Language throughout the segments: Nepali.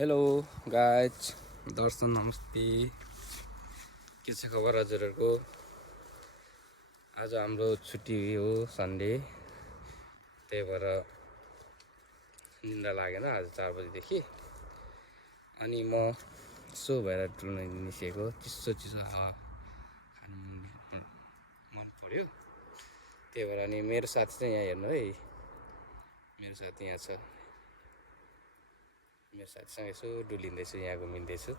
हेलो गाइज, दर्शन नमस्ते। के छ खबर हजुरहरूको? आज हाम्रो छुट्टी हो, सन्डे। त्यही भएर निन्द्रा लागेन आज 4 बजीदेखि। अनि म सो भएर डुल्न निस्केको। चिसो हावा खानु मन पर्यो। त्यही भएर अनि मेरो साथी चाहिँ यहाँ हेर्नु है, मेरो साथी यहाँ छ। मेरो साथीसँग यसो डुलिँदैछु, यहाँ घुमिँदैछु।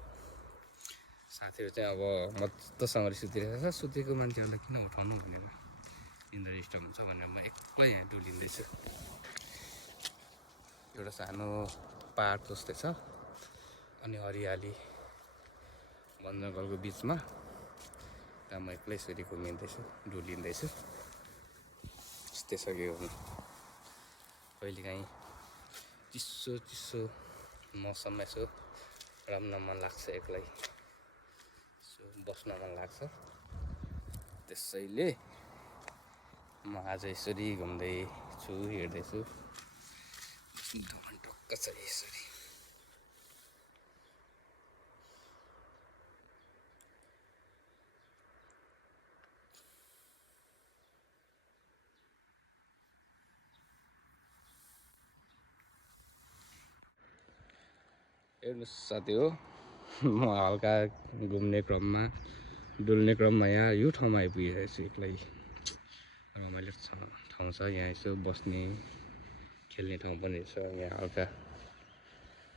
साथीहरू चाहिँ अब मस्तसँगले सुतिरहेको छ। सुतेको मान्छेहरूलाई किन उठाउनु भनेर निन्द्रा डिस्टर्ब हुन्छ भनेर म एक्लै यहाँ डुलिँदैछु। एउटा सानो पाहाड जस्तै छ अनि हरियाली वन जङ्गलको बिचमा। त्यहाँ म एक्लै यसरी घुमिँदैछु, डुलिँदैछु। यस्तै छ के गर्नु। कहिलेकाहीँ चिसो मौसममा यसो रम्न मन लाग्छ, एक्लै यसो बस्न मन लाग्छ। त्यसैले म आज यसरी घुम्दैछु, हिँड्दैछु। मन टक्क छ यसरी। हेर्नुहोस् साथी हो, म हल्का घुम्ने क्रममा, डुल्ने क्रममा यहाँ यो ठाउँमा आइपुगेको छु। एक्लै रमाइलो ठाउँ छ। यहाँ यसो बस्ने, खेल्ने ठाउँ पनि रहेछ। यहाँ हल्का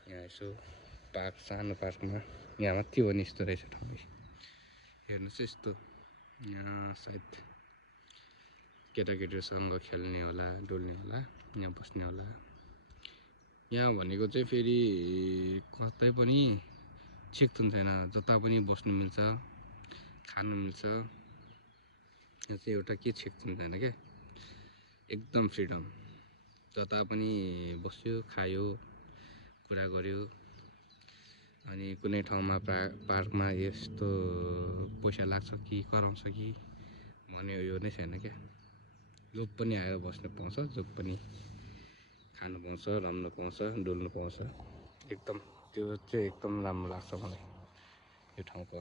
यहाँ यसो पार्क, सानो पार्कमा यहाँ माथि हो नि यस्तो रहेछ ठाउँ। हेर्नुहोस् यस्तो, यहाँ सायद केटाकेटीहरूसँग खेल्ने होला, डुल्ने होला, यहाँ बस्ने होला। यहाँ भनेको चाहिँ फेरि कतै पनि चेकथुन छैन, जता पनि बस्नु मिल्छ, खानु मिल्छ। यहाँ चाहिँ एउटा के चेकथुन छैन क्या, एकदम फ्रिडम। जता पनि बस्यो, खायो, कुरा गर्यो। अनि कुनै ठाउँमा पार्कमा यस्तो पैसा लाग्छ कि कराउँछ कि भन्ने यो नै छैन क्या। जो पनि आएर बस्नु पाउँछ, जो पनि खानु पाउँछ, रम्नु पाउँछ, डुल्नु पाउँछ। एकदम त्यो चाहिँ एकदम राम्रो लाग्छ मलाई यो ठाउँको।